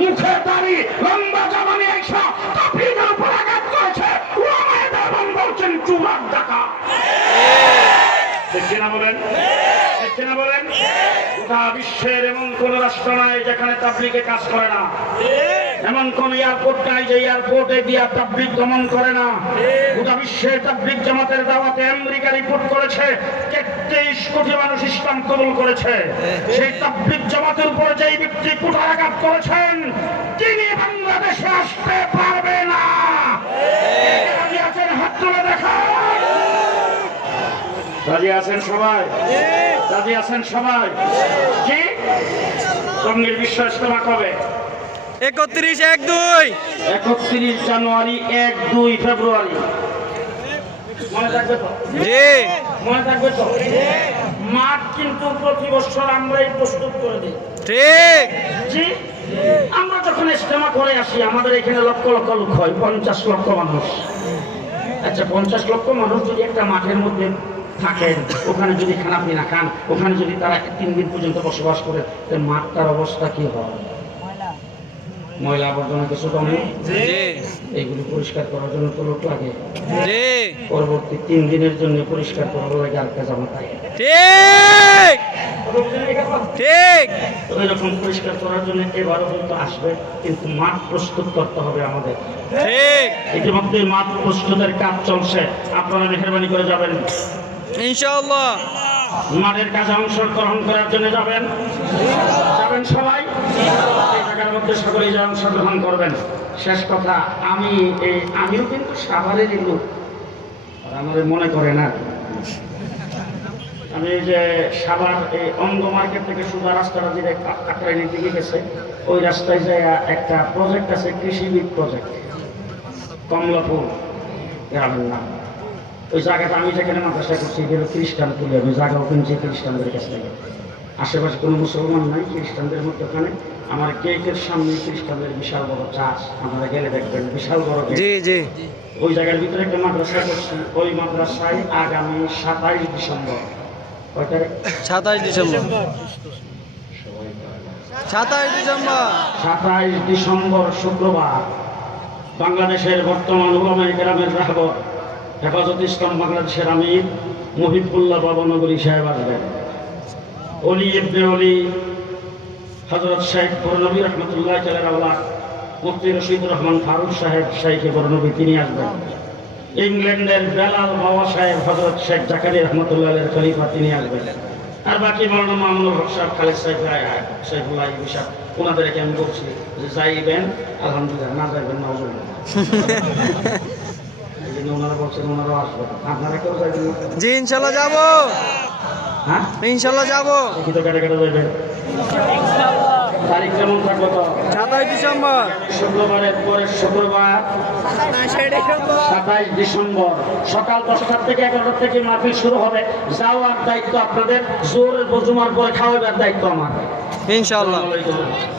মুখে দাড়ি, লম্বা জামানি আইসা তাবলিগের উপর আঘাত করেছে। ওলামায়ে দেওবন্দ বলছেন চুরার ডাকা দেখছি না বলেন? দেখছি না বলেন? গোটা বিশ্বের এমন কোন রাষ্ট্র নাই যেখানে তাবলিগে কাজ করে না। এমন কোন এয়ারপোর্ট নাই যে এয়ারপোর্টে দিয়া তাবলিগ দমন করে না। গোটা বিশ্বের তাবলিগ জামাতের দাওয়াতে আমেরিকা রিপোর্ট করেছে তেত্রিশ কোটি মানুষ ইসলাম কবুল করেছে। সেই তাবলিগ জামাতের উপরে যেই ব্যক্তি কুঠারাঘাত করেছেন তিনি বাংলাদেশে আসতে পারবে না। আছেন? হাত তুলে দেখান। রাজি আছেন সবাই? রাজি আছেন সবাই? কি সঙ্গীর বিশ্ব ইজতেমা কবে? একত্রিশ এক দুই। একত্রিশ জানুয়ারি এক দুই ফেব্রুয়ারি। মনে থাকবে তো? মাঠ কিন্তু প্রতি বছর আমরাই প্রস্তুত করে দিই। ঠিক। জি? আমরা যখন ইজতেমা করে আসি আমাদের এখানে লক্ষ লক্ষ লোক হয় পঞ্চাশ লক্ষ মানুষ। আচ্ছা পঞ্চাশ লক্ষ মানুষ যদি একটা মাঠের মধ্যে থাকেন ওখানে যদি খানা পিনা খান ওখানে যদি তারা তিন দিন পর্যন্ত বসবাস করে তো মাঠটার অবস্থা কি হয়? ময়লা। আবর্জনা কিছু কমে জি। এইগুলি পরিষ্কার করার জন্য তো লোক লাগে। পরবর্তী তিন দিনের জন্য পরিষ্কার করার লাগে আর কাজ আমার থাকে ঠিক। ঠিক। এরকম পরিষ্কার করার জন্য এবারও কিন্তু আসবে কিন্তু মাঠ প্রস্তুত করতে হবে আমাদের। ঠিক। ইতিমধ্যে মাঠ প্রস্তুতের কাজ চলছে আপনারা মেহরবানি করে যাবেন। ইনশাআল্লাহ। মাঠের কাজে অংশগ্রহণ করার জন্য যাবেন। যাবেন সবাই? মধ্যে সকলেই যা অংশগ্রহণ করবেন। শেষ কথা, আমি এই আমিও কিন্তু সাভারেরই লোক। আমার মনে করে না আমি যে সাভার এই অঙ্গ মার্কেট থেকে সুদা রাস্তাটা যে কাকরাইনের দিকে গেছে ওই রাস্তায় যায় একটা প্রজেক্ট আছে, কৃষিবিদ প্রজেক্ট কমলাপুর গ্রামের নাম। ওই জায়গাটা আমি যেখানে মাদ্রাসা করছি এগুলো খ্রিস্টান তুলে আমি জায়গাও কিনছি খ্রিস্টানদের কাছ থেকে। আশেপাশে কোনো মুসলমান নাই খ্রিস্টানদের মধ্যে ওখানে আমার গেটের সামনে খ্রিস্টানদের বিশাল বড় চাষ আপনারা গেলে দেখবেন বিশাল বড় জি জি। ওই জায়গার ভিতরে একটা মাদ্রাসা করছি ওই মাদ্রাসায় আগামী সাতাইশ ডিসেম্বর। সাতাশ ডিসেম্বর। সাতাশ ডিসেম্বর। সাতাইশ ডিসেম্বর শুক্রবার বাংলাদেশের বর্তমান উলামাই গ্রামের রাহবর হেফাজত ইসলাম বাংলাদেশের আমির মহিবুল্লাহ বাবনগরী সাহেব আসবেন। অলি ইবনে অলি হজরত শেখ বরনবী রহমতুল্লাহ আল্লাহ মুফতি রশিদ রহমান ফারুক সাহেব শেখ বরনবী তিনি আসবেন। ইংল্যান্ডের বেলাল বাবা সাহেব হজরত শেখ জাকারি রহমতুল্লাহ খলিফা তিনি আসবেন। আর বাকি মৌলানা মামুনুল হক সাহেব খালেদ সাহেব সাহেবুল্লাহ বিশাল ওনাদেরকে আমি বলছি যে যাইবেন আলহামদুলিল্লাহ না যাইবেন এই ওনারা বলছেন ওনারাও আসবেন। আপনারা কেউ যাইবেন না? জি ইনশাল্লাহ যাব। ইনশাল্লাহ যাব। তারিখ কেমন থাকব তো? সাতাশ ডিসেম্বর। শুক্রবারের পরের শুক্রবার। সাতাইশ ডিসেম্বর। সকাল দশটার থেকে এগারোটার থেকে মাহফিল শুরু হবে। যাওয়ার দায়িত্ব আপনাদের। জোরের বজুমার পরে খাওয়াবার দায়িত্ব আমার। ইনশাল্লাহ।